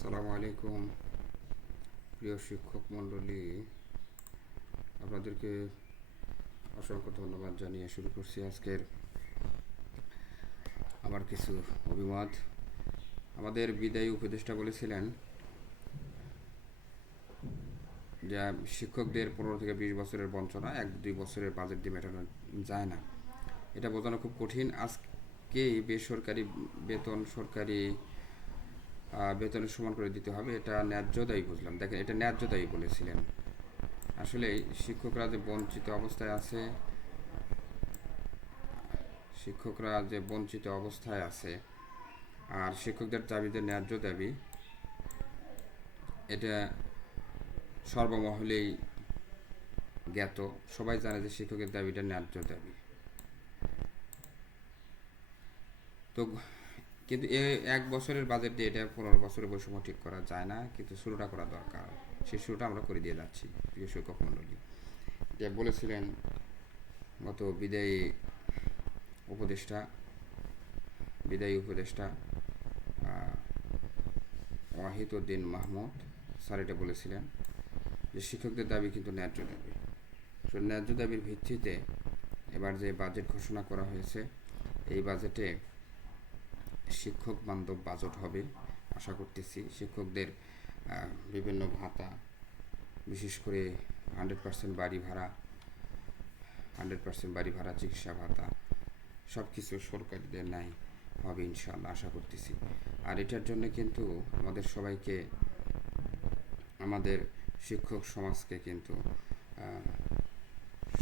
আসসালামু আলাইকুম প্রিয় শিক্ষক মণ্ডলী, আপনাদেরকে অসংখ্য ধন্যবাদ জানিয়ে শুরু করছি আজকের আমার কিছু অভিমত। আমাদের বিদায়ী উপদেষ্টা বলেছিলেন যে শিক্ষকদের 15 থেকে 20 বছরের বঞ্চনা 1-2 বছরের বাজেট দিয়ে মেটানো যায় না। এটা বোঝানো খুব কঠিন। আজকেই বেসরকারি বেতন সরকারি বেতনের সমান করে দিতে হবে, এটা ন্যায্য দায়ী বুঝলাম। দেখেন, এটা ন্যায্য দায়ী বলেছিলেন। আসলে শিক্ষকরা যে বঞ্চিত অবস্থায় আছে, আর শিক্ষকদের দাবি যে ন্যায্য দাবি, এটা সর্বমহলেই জ্ঞাত। সবাই জানে যে শিক্ষকের দাবিটা ন্যায্য দাবি। তো কিন্তু 1 বছরের বাজেট দিয়ে এটা 15 বছরের বৈষম্য ঠিক করা যায় না, কিন্তু শুরুটা করা দরকার। সেই শুরুটা আমরা করে দিয়ে যাচ্ছি প্রিয় শিক্ষক মণ্ডলী। যে বলেছিলেন গত বিদায়ী উপদেষ্টা ওয়াহিদউদ্দিন মাহমুদ স্যার এটা বলেছিলেন যে শিক্ষকদের দাবি কিন্তু ন্যায্য দাবি। তো ন্যায্য দাবির ভিত্তিতে এবার যে বাজেট ঘোষণা করা হয়েছে, এই বাজেটে শিক্ষক বান্ধব বাজেট হবে আশা করতেছি। শিক্ষকদের বিভিন্ন ভাতা, বিশেষ করে 100% বাড়ি ভাড়া, চিকিৎসা ভাতা, সব কিছু সরকারিদের নাই হবে ইনশাআল্লাহ, আশা করতেছি। আর এটার জন্য কিন্তু আমাদের সবাইকে, আমাদের শিক্ষক সমাজকে কিন্তু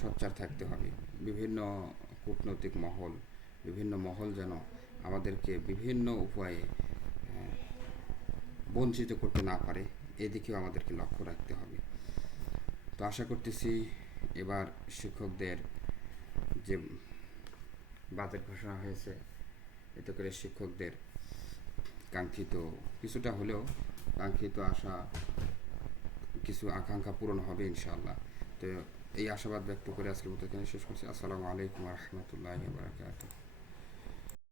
সোচ্চার থাকতে হবে। বিভিন্ন কূটনৈতিক মহল যেন আমাদেরকে বিভিন্ন উপায়ে বঞ্চিত করতে না পারে, এদিকেও আমাদেরকে লক্ষ্য রাখতে হবে। তো আশা করতেছি এবার শিক্ষকদের যে বাজেট ঘোষণা হয়েছে, এতে করে শিক্ষকদের কিছুটা হলেও কাঙ্ক্ষিত আশা, কিছু আকাঙ্ক্ষা পূরণ হবে ইনশাআল্লাহ। তো এই আশাবাদ ব্যক্ত করে আজকের মতো এখানে শেষ করছি। আসসালামু আলাইকুম ওয়া রাহমাতুল্লাহি ওয়া বারাকাতুহু।